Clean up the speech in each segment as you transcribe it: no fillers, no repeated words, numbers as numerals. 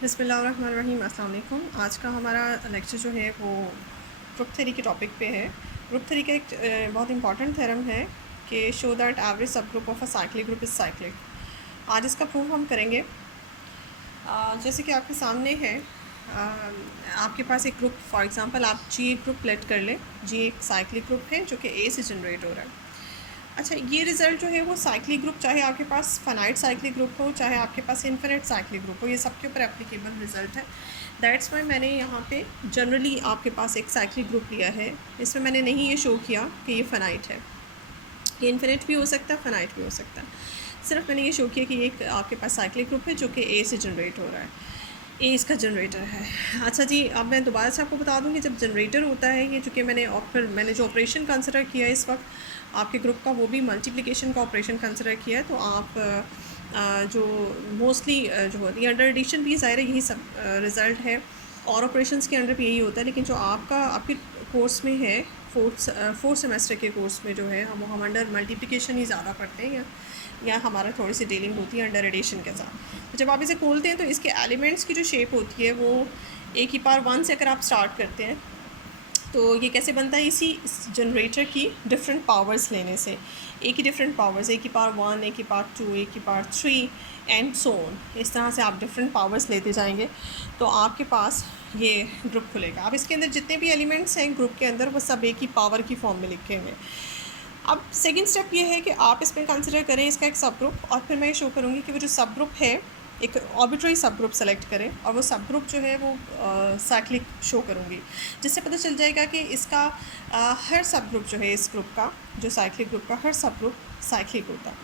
बिस्मिल्लाहिर्रहमानिर्रहीम, अस्सलाम वालेकुम। आज का हमारा लेक्चर जो है वो ग्रुप थ्योरी के टॉपिक पे है। ग्रुप थ्योरी का एक बहुत इंपॉर्टेंट थ्योरम है कि शो दैट एवरेज सब group of a cyclic group is cyclic. आज इसका प्रूफ हम करेंगे। जैसे कि आपके सामने है, आपके पास एक ग्रुप, फॉर एग्ज़ाम्पल आप जी एक ग्रुप लेट कर लें। जी एक साइक्लिक ग्रुप है जो कि ए से जनरेट हो रहा है। अच्छा, ये रिज़ल्ट जो है वो साइक्लिक ग्रुप, चाहे आपके पास फाइनाइट साइक्लिक ग्रुप हो, चाहे आपके पास इन्फिनिट साइक्लिक ग्रुप हो, ये सबके ऊपर एप्लीकेबल रिज़ल्ट है। दैट्स वाई मैंने यहाँ पे जनरली आपके पास एक साइक्लिक ग्रुप लिया है। इसमें मैंने नहीं ये शो किया कि ये फाइनाइट है। ये इन्फिनिट भी हो सकता है, फाइनाइट भी हो सकता है। सिर्फ मैंने ये शो किया कि एक आपके पास साइक्लिक ग्रुप है जो कि ए से जनरेट हो रहा है। ए इसका जनरेटर है। अच्छा जी, अब मैं दोबारा से आपको बता दूं कि जब जनरेटर होता है ये, चूँकि मैंने जो ऑपरेशन कंसिडर किया है इस वक्त आपके ग्रुप का, वो भी मल्टीप्लिकेशन का ऑपरेशन कंसिडर किया है। तो आप जो मोस्टली जो होती है अंडर एडिशन भी ज़ाहिर है यही सब रिज़ल्ट है, और ऑपरेशंस के अंडर भी यही होता है। लेकिन जो आपके कोर्स में है, फोर्थ सेमेस्टर के कोर्स में जो है हम अंडर मल्टीप्लिकेशन ही ज़्यादा पढ़ते हैं, या हमारा थोड़ी सी डीलिंग होती है अंडर एडिशन के साथ। तो जब आप इसे खोलते हैं तो इसके एलिमेंट्स की जो शेप होती है वो ए की पावर 1 से अगर आप स्टार्ट करते हैं तो ये कैसे बनता है, इसी जनरेटर की डिफरेंट पावर्स लेने से। ए की डिफरेंट पावर्स, ए की पावर 1, ए की पावर 2, ए की पावर 3 एंड सो ऑन। इस तरह से आप डिफरेंट पावर्स लेते जाएंगे तो आपके पास ये ग्रुप खुलेगा। अब इसके अंदर जितने भी एलिमेंट्स हैं ग्रुप के अंदर वो सब ए की पावर की फॉर्म में लिखे हुए हैं। अब सेकंड स्टेप ये है कि आप इसमें कंसिडर करें इसका एक सब ग्रुप, और फिर मैं ये शो करूँगी कि वो जो सब ग्रुप है, एक आर्बिट्रेरी सब ग्रुप सेलेक्ट करें और वो सब ग्रुप जो है वो साइक्लिक शो करूँगी, जिससे पता चल जाएगा कि इसका हर सब ग्रुप जो है, इस ग्रुप का जो साइक्लिक ग्रुप का हर सब ग्रुप साइक्लिक होता है।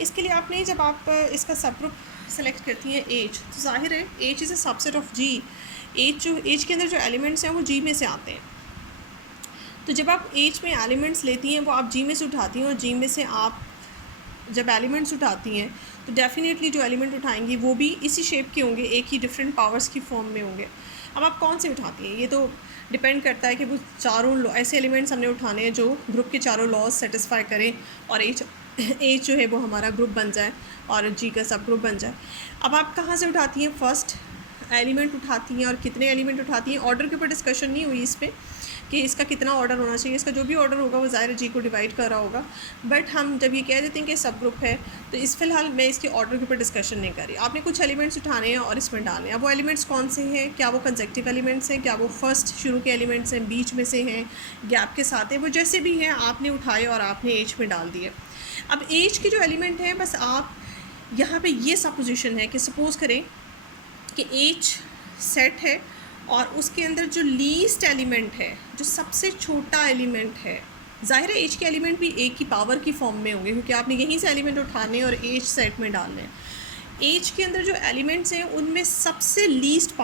इसके लिए आपने, जब आप इसका सब ग्रुप सेलेक्ट करती हैं एज, तो जाहिर है H is a subset of G. H के अंदर जो एलिमेंट्स हैं वो जी में से आते हैं। तो जब आप एज में एलिमेंट्स लेती हैं वो आप जी में से उठाती हैं, और जी में से आप जब एलिमेंट्स उठाती हैं तो डेफिनेटली जो एलिमेंट उठाएंगी वो भी इसी शेप के होंगे, एक ही डिफरेंट पावर्स की फॉर्म में होंगे। अब आप कौन से उठाती हैं ये तो डिपेंड करता है कि वो चारों ऐसे एलिमेंट्स हमने उठाने हैं जो ग्रुप के चारों लॉज सेटिस्फाई करें और एज जो है वो हमारा ग्रुप बन जाए और जी का सब ग्रुप बन जाए। अब आप कहाँ से उठाती हैं, फर्स्ट एलिमेंट उठाती हैं, और कितने एलिमेंट उठाती हैं ऑर्डर के ऊपर डिस्कशन नहीं हुई इस पर कि इसका कितना ऑर्डर होना चाहिए। इसका जो भी ऑर्डर होगा वो ज़ाहिर जी को डिवाइड कर रहा होगा। बट हम जब ये कह देते हैं कि सब ग्रुप है तो इस फ़िलहाल मैं इसके ऑर्डर के ऊपर डिस्कशन नहीं कर रही। आपने कुछ एलिमेंट्स उठाने हैं और इसमें डालने हैं। अब वो एलिमेंट्स कौन से हैं, क्या वो कंसेक्टिव एलिमेंट्स हैं, क्या वो फर्स्ट शुरू के एलिमेंट्स हैं, बीच में से हैं, गैप के साथ हैं, वो जैसे भी हैं आपने उठाए और आपने एज में डाल दिए। अब एज के जो एलिमेंट हैं, बस आप यहाँ पे ये सपोजिशन है कि सपोज़ करें कि एज सेट है और उसके अंदर जो लीस्ट एलिमेंट है, जो सबसे छोटा एलिमेंट है, ज़ाहिर है एज के एलिमेंट भी ए की पावर की फॉर्म में होंगे क्योंकि आपने यहीं से एलिमेंट उठाने और एज सेट में डालने हैं। एज के अंदर जो एलिमेंट्स हैं उनमें सबसे लीस्ट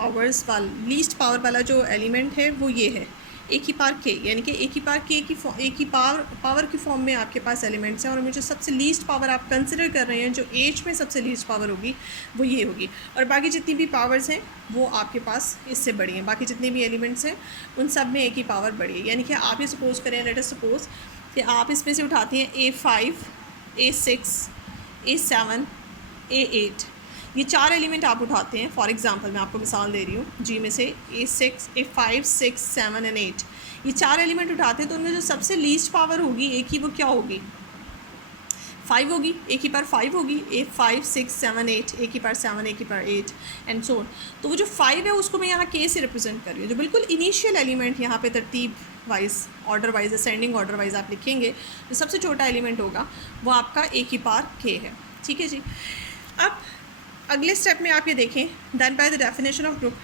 पावर वाला जो एलिमेंट है वो ये है ए की पावर के, यानी कि ए की पावर की फॉर्म में आपके पास एलिमेंट्स हैं, और उनमें जो सबसे लीस्ट पावर आप कंसिडर कर रहे हैं, जो एज में सबसे लीस्ट पावर होगी वो ये होगी, और बाकी जितनी भी पावर्स हैं वो आपके पास इससे बड़ी हैं। बाकी जितने भी एलिमेंट्स हैं उन सब में ए की पावर बड़ी है। यानी कि आप ये सपोज़ करें, लेट अस सपोज़ कि आप इसमें से उठाती हैं A5, A6, A7, A8, ये चार एलिमेंट आप उठाते हैं। फॉर एग्जांपल मैं आपको मिसाल दे रही हूँ, जी में से A6, A5, 6, 7 एंड 8, ये चार एलिमेंट उठाते हैं तो उनमें जो सबसे लीस्ट पावर होगी ए की, वो क्या होगी, 5 होगी। ए की पावर 5 होगी, A5, 6, 7, 8, ए की पावर 7, ए की पावर 8 एंड सो ऑन। तो वो जो 5 है उसको मैं यहाँ के से रिप्रेजेंट कर रही हूँ। जो बिल्कुल इनिशियल एलिमेंट यहाँ पे तरतीब wise, order wise, ascending order wise आप लिखेंगे, जो सबसे छोटा एलिमेंट होगा वो आपका ए की पावर के है। ठीक है जी। अब अगले स्टेप में आप ये देखें, then by the definition of group,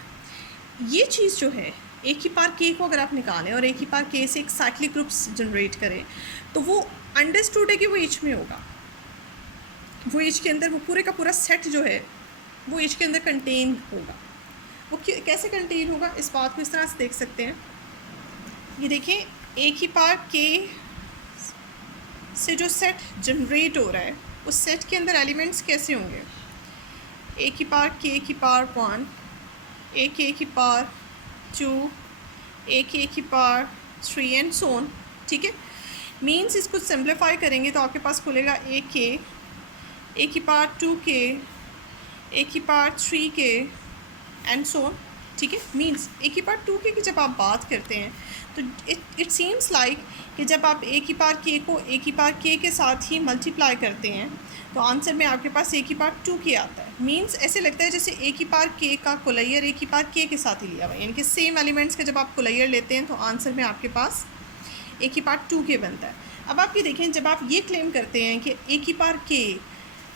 ये चीज़ जो है ए की पावर के को अगर आप निकालें और ए की पावर के से एक साइक्लिक ग्रुप जनरेट करें तो वो अंडरस्टूड है कि वो एच में होगा। वो एच के अंदर वो पूरे का पूरा सेट जो है वो एच के अंदर कंटेन होगा। वो कैसे कंटेन होगा, इस बात को इस तरह से देख सकते हैं। ये देखें, ए की पावर के से जो सेट जनरेट हो रहा है उस सेट के अंदर एलिमेंट्स कैसे होंगे, ए की पावर के की पावर 1, ए के की पावर 2, ए के की पावर 3 एंड सो ऑन। ठीक है, मीन्स इसको सिंप्लीफाई करेंगे तो आपके पास खुलेगा ए की पावर 2 के, ए की पावर 3 के, एंड सो ऑन, ठीक है। मीन्स ए की पावर टू के की जब आप बात करते हैं तो इट सीम्स लाइक कि जब आप ए की पावर के को ए की पावर के साथ ही मल्टीप्लाई करते हैं तो आंसर में आपके पास ए की पावर टू के आता है। मीन्स ऐसे लगता है जैसे ए की पावर के का कुलैयर ए की पावर के साथ ही लिया हुआ है, यानी कि सेम एलिमेंट्स के जब आप कुलैयर लेते हैं तो आंसर में आपके पास ए की पावर टू के बनता है। अब आप ये देखें, जब आप ये क्लेम करते हैं कि ए की पावर के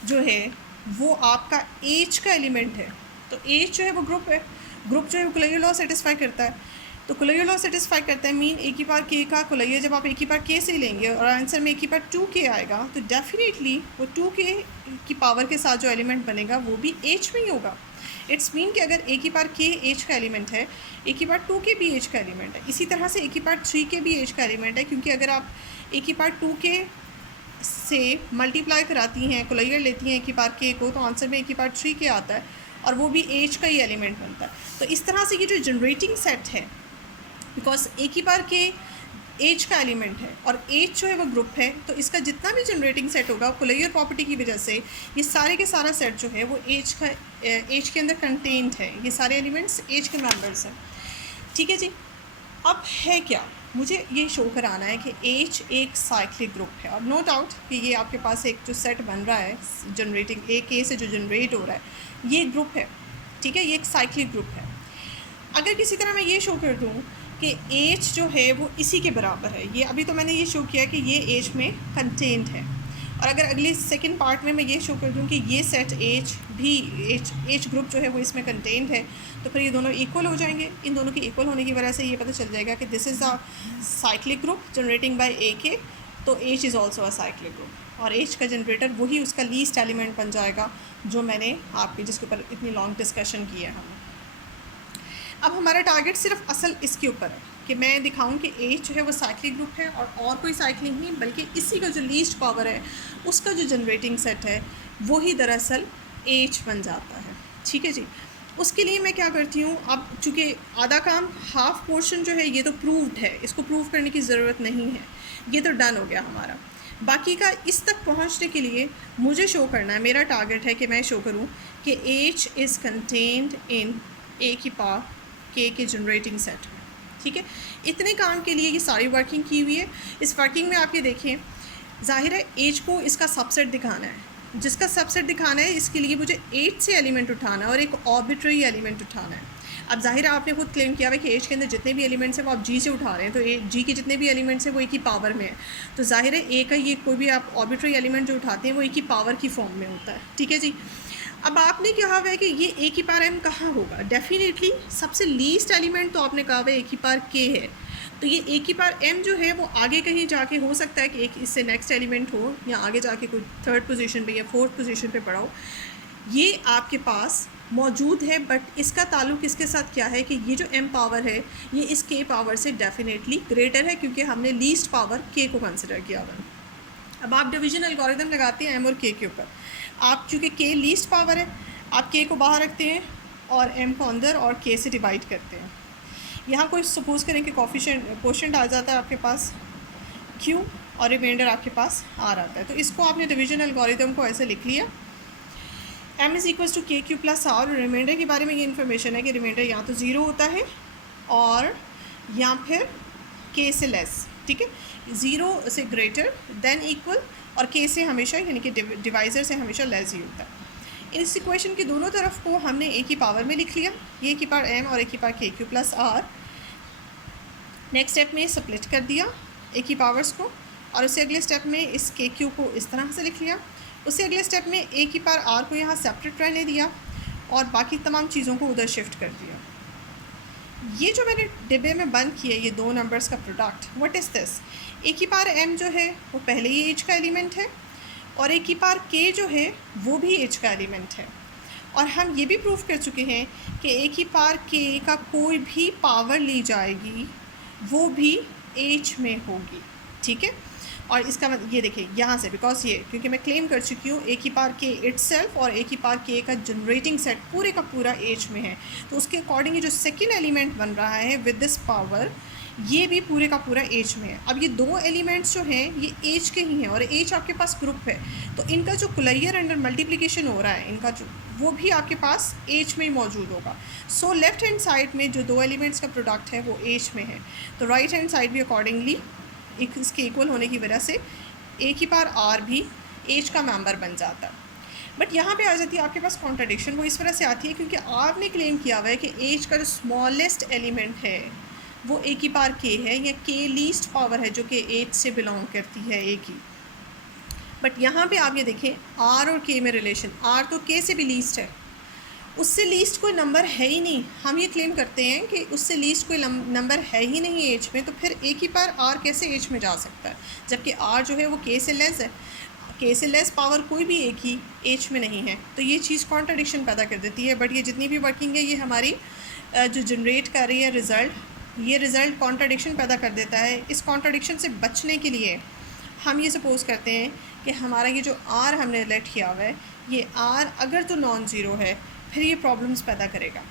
जो है वो आपका एच का एलिमेंट है, तो एच जो है वो ग्रुप है, ग्रुप जो है वो कुलैयर लॉ सेटिस्फाई करता है, तो कुलैयर लॉ सेटिस्फाई करता है। मीन ए की पावर के का कुलैयर जब आप ए की पावर के से लेंगे और आंसर में ए की पावर टू के आएगा तो डेफिनेटली वो टू के की पावर के साथ जो एलिमेंट बनेगा वो भी एच में ही होगा। इट्स मीन कि अगर ए की पावर के एच का एलिमेंट है, ए की पावर टू के भी एच का एलिमेंट है। इसी तरह से ए की पावर थ्री के भी एच का एलिमेंट है, क्योंकि अगर आप ए की पावर टू के से मल्टीप्लाई कराती हैं, कुलैयर लेती हैं ए की पावर के को, तो आंसर में ए की पावर थ्री के आता है और वो भी एच का ही एलिमेंट बनता है। तो इस तरह से ये जो जनरेटिंग सेट है, बिकॉज ए की पावर के एच का एलिमेंट है और एच जो है वो ग्रुप है, तो इसका जितना भी जनरेटिंग सेट होगा कुलैयर प्रॉपर्टी की वजह से ये सारे के सारा सेट जो है वो एच के अंदर कंटेंट है, ये सारे एलिमेंट्स एच के मेंबर्स हैं, ठीक है जी। अब है क्या, मुझे ये शो कराना है कि एच एक साइक्लिक ग्रुप है और नो डाउट कि ये आपके पास एक जो सेट बन रहा है जनरेटिंग ए के से जो जनरेट हो रहा है ये ग्रुप है, ठीक है, ये एक साइक्लिक ग्रुप है। अगर किसी तरह मैं ये शो कर दूँ कि एच जो है वो इसी के बराबर है, ये अभी तो मैंने ये शो किया कि ये एच में कंटेंट है, और अगर अगले सेकंड पार्ट में मैं ये शो कर दूँ कि ये सेट एच भी एच ग्रुप जो है वो इसमें कंटेंट है, तो फिर ये दोनों इक्वल हो जाएंगे। इन दोनों के इक्वल होने की वजह से ये पता चल जाएगा कि this is a cyclic group generating by A K, तो H is also a cyclic group, और एच का जनरेटर वही उसका लीस्ट एलिमेंट बन जाएगा जो मैंने आपके जिसके ऊपर इतनी लॉन्ग डिस्कशन की है हमने। अब हमारा टारगेट सिर्फ असल इसके ऊपर है कि मैं दिखाऊं कि एच जो है वो साइक्लिक ग्रुप है और कोई साइक्लिक नहीं, बल्कि इसी का जो लीस्ट पावर है उसका जो जनरेटिंग सेट है वही दरअसल एच बन जाता है, ठीक है जी। उसके लिए मैं क्या करती हूँ, अब चूँकि आधा काम हाफ पोर्शन जो है ये तो प्रूव्ड है, इसको प्रूव करने की ज़रूरत नहीं है, ये तो डन हो गया हमारा। बाकी का इस तक पहुँचने के लिए मुझे शो करना है, मेरा टारगेट है कि मैं शो करूँ कि एच इज़ कंटेन्ड इन ए की पावर के जनरेटिंग सेट में, ठीक है। इतने काम के लिए ये सारी वर्किंग की हुई है। इस वर्किंग में आप ये देखें, जाहिर है एच को इसका सबसेट दिखाना है, जिसका सबसेट दिखाना है इसके लिए मुझे एच से एलिमेंट उठाना है और एक आर्बिट्रेरी एलिमेंट उठाना है। अब जाहिर है आपने खुद क्लेम किया है कि एच के अंदर जितने भी एलिमेंट्स हैं वो आप जी से उठा रहे हैं, तो जी के जितने भी एलिमेंट्स हैं वो एक ही पावर में है, तो जाहिर है ए का ये कोई भी आप आर्बिट्रेरी एलिमेंट जो उठाते हैं वो एक ही पावर की फॉर्म में होता है, ठीक है जी। अब आपने कहा हुआ है कि ये ए की पावर एम कहाँ होगा, डेफिनेटली सबसे लीस्ट एलिमेंट तो आपने कहा हुआ है ए की पावर के है, तो ये ए की पावर एम जो है वो आगे कहीं जाके हो सकता है कि एक इससे नेक्स्ट एलिमेंट हो या आगे जाके कोई थर्ड पोजीशन पे या फोर्थ पोजीशन पे पड़ा हो, ये आपके पास मौजूद है। बट इसका ताल्लुक इसके साथ क्या है कि ये जो एम पावर है ये इस के पावर से डेफिनेटली ग्रेटर है, क्योंकि हमने लीस्ट पावर के को कंसिडर किया हुआ है। अब आप डिवीजन एल्गोरिथम लगाते हैं एम और के ऊपर, आप चूँकि के लीस्ट पावर है आप के को बाहर रखते हैं और एम को अंदर और के से डिवाइड करते हैं। यहाँ कोई सपोज़ करें कि कोशेंट आ जाता है आपके पास क्यू और रिमाइंडर आपके पास आर आता है, तो इसको आपने डिवीजन एल्गोरिथम को ऐसे लिख लिया, एम इज़ इक्वल्स टू के क्यू प्लस आर। रिमाइंडर के बारे में ये इन्फॉर्मेशन है कि रिमाइंडर या तो ज़ीरो होता है और या फिर के से लेस, ठीक है, ज़ीरो से ग्रेटर देन इक्वल और के से हमेशा यानी कि डिवाइज़र से हमेशा लेस ही होता है। इस इक्वेशन की दोनों तरफ को हमने ए की पावर में लिख लिया, ए की पावर एम और ए की power k q plus r. Next step में स्प्लिट कर दिया ए की पावर्स को, और उससे अगले स्टेप में इस के क्यू को इस तरह से लिख लिया। उससे अगले स्टेप में ए की पावर आर को यहाँ सेपरेट रहने दिया और बाकी तमाम चीज़ों को उधर शिफ्ट कर दिया। ये जो मैंने डिब्बे में बंद किया ये दो नंबर्स का प्रोडक्ट, व्हाट इज़ दिस, ए की पावर एम जो है वो पहले ही एच का एलिमेंट है और ए की पावर के जो है वो भी एच का एलिमेंट है, और हम ये भी प्रूव कर चुके हैं कि ए की पावर के का कोई भी पावर ली जाएगी वो भी एच में होगी, ठीक है। और इसका मतलब ये देखिए यहाँ से, बिकॉज ये क्योंकि मैं क्लेम कर चुकी हूँ ए की पावर के इटसेल्फ और ए की पावर के का जनरेटिंग सेट पूरे का पूरा एच में है, तो उसके अकॉर्डिंग जो सेकेंड एलिमेंट बन रहा है विद दिस पावर ये भी पूरे का पूरा एच में है। अब ये दो एलिमेंट्स जो हैं ये एच के ही हैं और एच आपके पास ग्रुप है, तो इनका जो कुलैयर अंडर मल्टीप्लिकेशन हो रहा है इनका जो, वो भी आपके पास एच में ही मौजूद होगा। सो लेफ्ट हैंड साइड में जो दो एलिमेंट्स का प्रोडक्ट है वो एच में है, तो राइट हैंड साइड भी अकॉर्डिंगली इसके इक्वल होने की वजह से ए की पावर आर भी एच का मेंबर बन जाता है। बट यहाँ पे आ जाती है आपके पास कॉन्ट्रडिक्शन, वो इस वजह से आती है क्योंकि आपने क्लेम किया हुआ है कि एच का जो स्मॉलेस्ट एलिमेंट है वो ए की पावर के है, या के लीस्ट पावर है जो कि एच से बिलोंग करती है ए की। बट यहाँ पे आप ये देखें आर और के में रिलेशन, आर तो के से भी लीस्ट है, उससे लीस्ट कोई नंबर है ही नहीं। हम ये क्लेम करते हैं कि उससे लीस्ट कोई नंबर है ही नहीं एच में, तो फिर ए की पावर आर कैसे एच में जा सकता है, जबकि आर जो है वो के से लेस है। के से लेस पावर कोई भी एक ही एच में नहीं है, तो ये चीज़ कॉन्ट्रडिक्शन पैदा कर देती है। बट ये जितनी भी वर्किंग है ये हमारी जो जनरेट कर रही है रिज़ल्ट, ये रिज़ल्ट कॉन्ट्रडिक्शन पैदा कर देता है। इस कॉन्ट्रडिक्शन से बचने के लिए हम ये सपोज़ करते हैं कि हमारा ये जो आर हमने रिलेट किया हुआ है, ये आर अगर तो नॉन ज़ीरो है फिर ये प्रॉब्लम्स पैदा करेगा।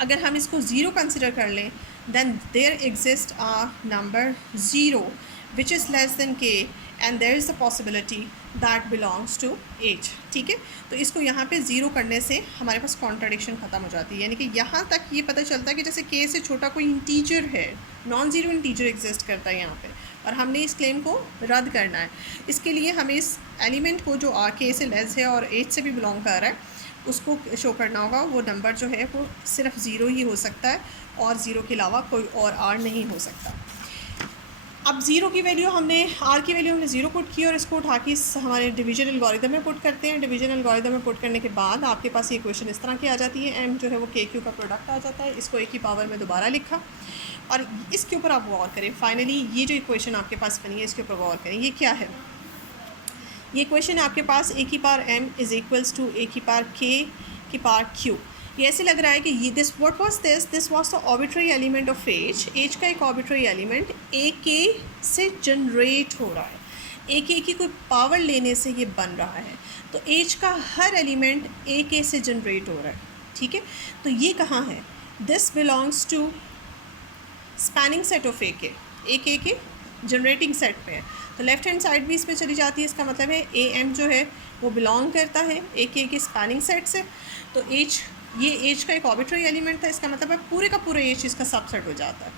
अगर हम इसको ज़ीरो कंसिडर कर लें then there exist a number zero which is less than K and there is the possibility that belongs to H. ठीक है, तो इसको यहाँ पे ज़ीरो करने से हमारे पास कॉन्ट्रडिक्शन ख़त्म हो जाती है। यानी कि यहाँ तक ये पता चलता है कि जैसे के से छोटा कोई इंटीजर है, नॉन ज़ीरो इंटीजर एग्जिस्ट करता है यहाँ पे, और हमने इस क्लेम को रद्द करना है। इसके लिए हमें इस एलिमेंट को जो के से लेस है और एच से भी बिलोंग कर रहा है उसको शो करना होगा। वो नंबर जो है वो सिर्फ ज़ीरो ही हो सकता है और ज़ीरो के अलावा कोई और आर नहीं हो सकता। अब ज़ीरो की वैल्यू हमने, आर की वैल्यू हमने ज़ीरो पुट की और इसको उठा के हमारे डिवीजन एल्गोरिथम में पुट करते हैं। डिवीजन एल्गोरिथम में पुट करने के बाद आपके पास ये इक्वेशन इस तरह की आ जाती है, एम जो है वो के क्यू का प्रोडक्ट आ जाता है। इसको ए की पावर में दोबारा लिखा और इसके ऊपर आप गौर करें। फाइनली ये जो इक्वेशन आपके पास बनी है इसके ऊपर गौर करें, ये क्या है। ये इक्वेशन है आपके पास ए की power M is equals to A की पावर के की पावर क्यू। ये ऐसे लग रहा है कि ये this what was this was the arbitrary element of H का एक आर्बिट्रेरी एलिमेंट ए के से जनरेट हो रहा है, ए के की कोई पावर लेने से ये बन रहा है। तो एच का हर एलिमेंट ए के से जनरेट हो रहा है। ठीक है, तो ये कहाँ है, this belongs to spanning set of A K generating set पे है, तो लेफ्ट हैंड साइड भी इसमें चली जाती है। इसका मतलब है ए एम जो है वो बिलोंग करता है ए के स्पैनिंग सेट से। तो एच, ये एच का एक आर्बिट्रेरी एलिमेंट था, इसका मतलब है पूरे का पूरा एच इसका सबसेट हो जाता है,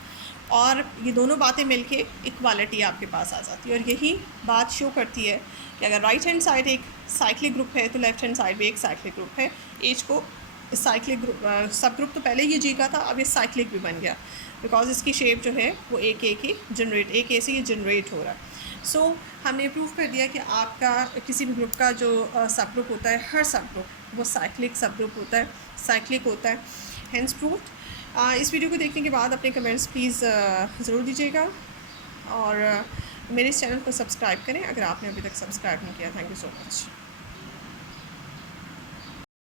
और ये दोनों बातें मिलके इक्वालिटी आपके पास आ जाती है। और यही बात शो करती है कि अगर राइट हैंड साइड एक साइक्लिक ग्रुप है तो लेफ्ट हैंड साइड भी एक साइक्लिक ग्रुप है। एच को साइक्लिक ग्रुप सब ग्रुप तो पहले ये जी का था, अब ये साइक्लिक भी बन गया बिकॉज इसकी शेप जो है वो ए के जनरेट, ए के से ये जनरेट हो रहा है। सो हमने प्रूव कर दिया कि आपका किसी भी ग्रुप का जो सब ग्रुप होता है, हर सब ग्रुप वो साइक्लिक सब ग्रुप होता है, साइक्लिक होता है, हेंस प्रूव्ड। इस वीडियो को देखने के बाद अपने कमेंट्स प्लीज़ ज़रूर दीजिएगा और मेरे इस चैनल को सब्सक्राइब करें अगर आपने अभी तक सब्सक्राइब नहीं किया। Thank you so much.